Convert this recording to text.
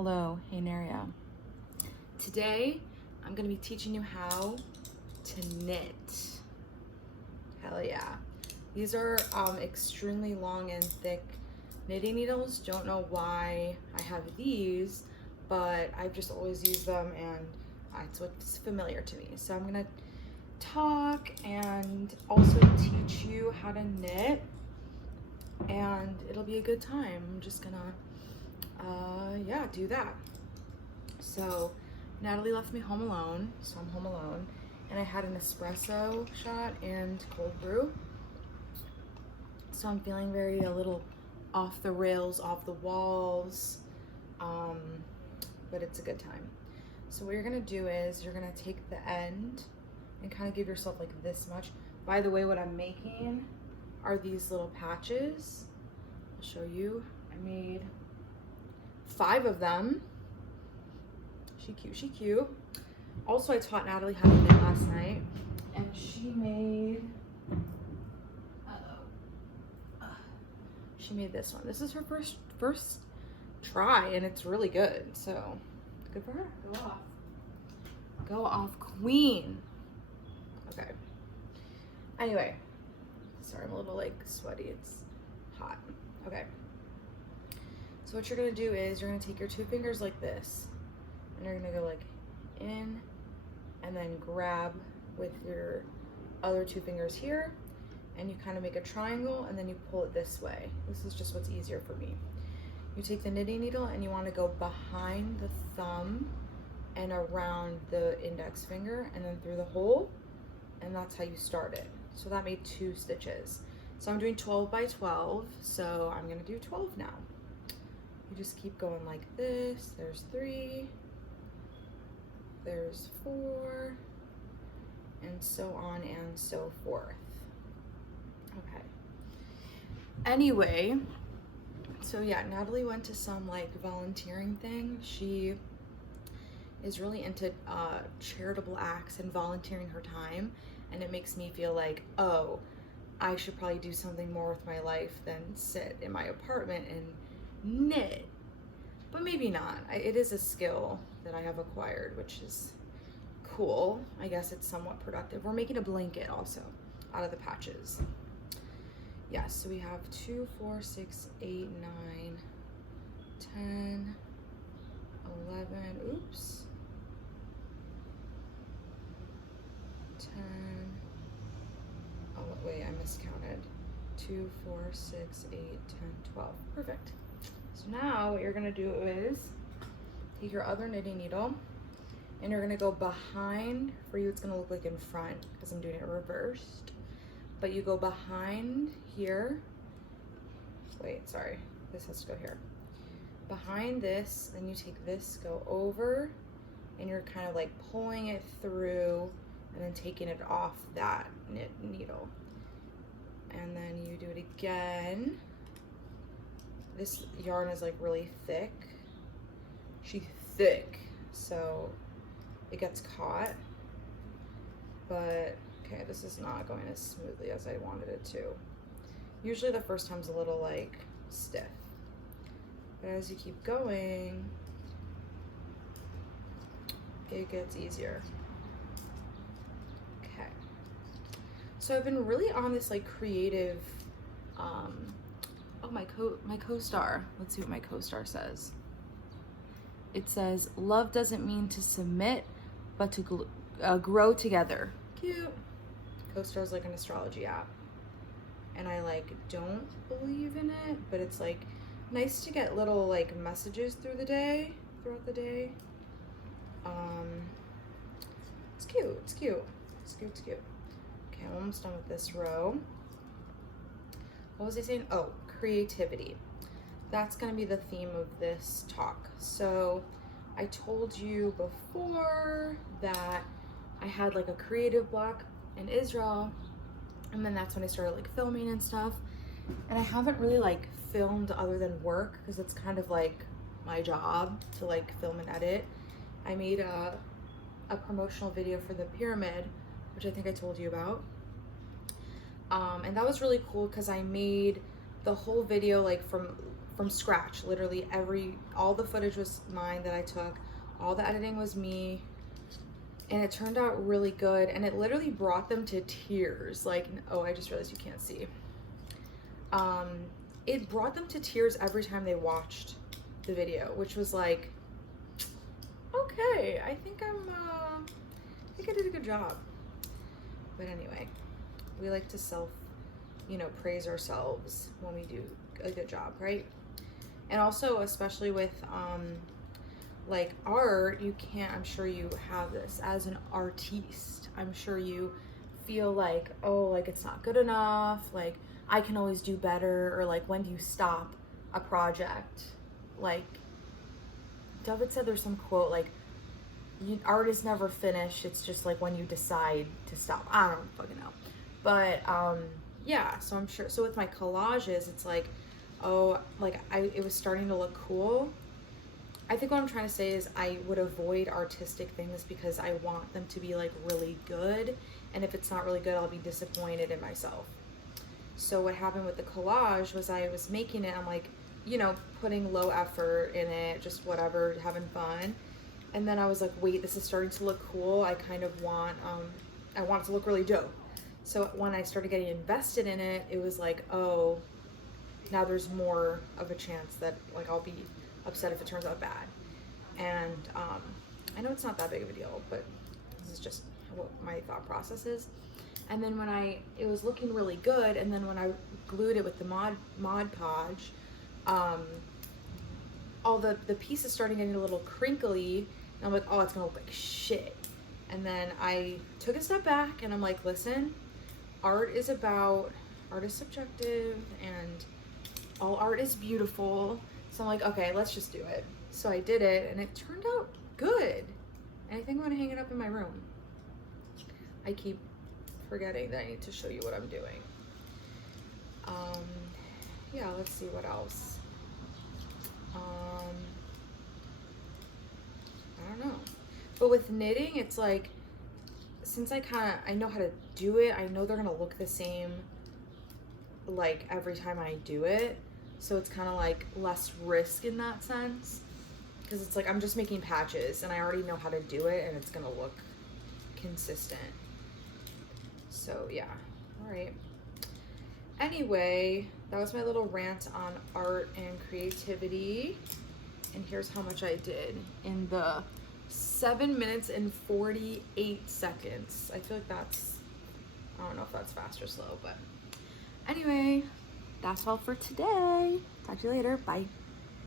Hello, hey Naria. Today, I'm gonna be teaching you how to knit. Hell yeah. These are extremely long and thick knitting needles. Don't know why I have these, but I've just always used them and it's what's familiar to me. So I'm gonna talk and also teach you how to knit, and it'll be a good time. I'm just gonna yeah, do that. So Natalie left me home alone, so I'm home alone, and I had an espresso shot and cold brew. So I'm feeling a little off the rails, off the walls, but it's a good time. So what you're gonna do is you're gonna take the end and kind of give yourself like this much. By the way, what I'm making are these little patches. I'll show you. I made 5 of them. She cute. Also, I taught Natalie how to knit last night, and she made, she made this one. This is her first try, and it's really good. So, good for her. Go off. Go off, queen. Okay. Anyway, sorry, I'm a little like sweaty. It's hot. Okay. So what you're gonna do is you're gonna take your 2 fingers like this, and you're gonna go like in, and then grab with your other 2 fingers here, and you kind of make a triangle, and then you pull it this way. This is just what's easier for me. You take the knitting needle and you want to go behind the thumb and around the index finger and then through the hole, and that's how you start it. So that made 2 stitches. So I'm doing 12 by 12, so I'm gonna do 12 now. You just keep going like this. There's 3, there's 4, and so on and so forth. Okay. Anyway, so yeah, Natalie went to some like volunteering thing. She is really into charitable acts and volunteering her time, and it makes me feel like, oh, I should probably do something more with my life than sit in my apartment and knit. But maybe not. It is a skill that I have acquired, which is cool. I guess it's somewhat productive. We're making a blanket also out of the patches. Yes, so we have 2, 4, 6, 8, 9, 10, 11, oops, 10, oh wait, I miscounted. 2, 4, 6, 8, 10, 12. Perfect. So now what you're gonna do is take your other knitting needle and you're gonna go behind. For you, it's gonna look like in front because I'm doing it reversed. But you go behind here. Wait, sorry, this has to go here. Behind this, then you take this, go over, and you're kind of like pulling it through and then taking it off that knit needle. And then you do it again. This yarn is like really thick. She's thick, so it gets caught. But okay, this is not going as smoothly as I wanted it to. Usually the first time's a little like stiff. But as you keep going, it gets easier. Okay. So I've been really on this like creative, oh, my co-star. Let's see what my co-star says. It says, love doesn't mean to submit, but to grow together. Cute. Co-star is like an astrology app. And I like don't believe in it, but it's like nice to get little like messages throughout the day. It's cute, it's cute. Okay, I'm almost done with this row. What was I saying? Oh, creativity. That's gonna be the theme of this talk. So I told you before that I had like a creative block in Israel, and then that's when I started like filming and stuff. And I haven't really like filmed other than work because it's kind of like my job to like film and edit. I made a promotional video for the pyramid, which I think I told you about. And that was really cool because I made the whole video like from from scratch. Literally all the footage was mine that I took. All the editing was me. And it turned out really good. And it literally brought them to tears. Like, oh, I just realized you can't see. It brought them to tears every time they watched the video, which was like, okay, I think I did a good job. But anyway, we like to praise ourselves when we do a good job, right? And also, especially with like art, I'm sure you have this as an artiste. I'm sure you feel like, oh, like it's not good enough, like I can always do better, or like when do you stop a project? Like David said, there's some quote like, art is never finished, it's just like when you decide to stop. I don't fucking know. But yeah, so I'm sure, so with my collages, it's like, oh, like it was starting to look cool. I think what I'm trying to say is I would avoid artistic things because I want them to be like really good, and if it's not really good, I'll be disappointed in myself. So what happened with the collage was I was making it, I'm like, putting low effort in it, just whatever, having fun. And then I was like, wait, this is starting to look cool. I kind of want, I want it to look really dope. So when I started getting invested in it, it was like, oh, now there's more of a chance that like I'll be upset if it turns out bad. And I know it's not that big of a deal, but this is just what my thought process is. And then it was looking really good, and then when I glued it with the Mod Podge, all the pieces started getting a little crinkly, and I'm like, oh, it's gonna look like shit. And then I took a step back and I'm like, listen, art is subjective, and all art is beautiful. So I'm like, okay, let's just do it. So I did it, and it turned out good. And I think I'm gonna hang it up in my room. I keep forgetting that I need to show you what I'm doing. Yeah, let's see what else. I don't know. But with knitting, it's like, since I know how to do it, I know they're gonna look the same like every time I do it. So it's kind of like less risk in that sense. Because it's like I'm just making patches and I already know how to do it, and it's gonna look consistent. So yeah, all right. Anyway, that was my little rant on art and creativity. And here's how much I did in the 7 minutes and 48 seconds. I feel like I don't know if that's fast or slow, but anyway, that's all for today. Talk to you later. Bye.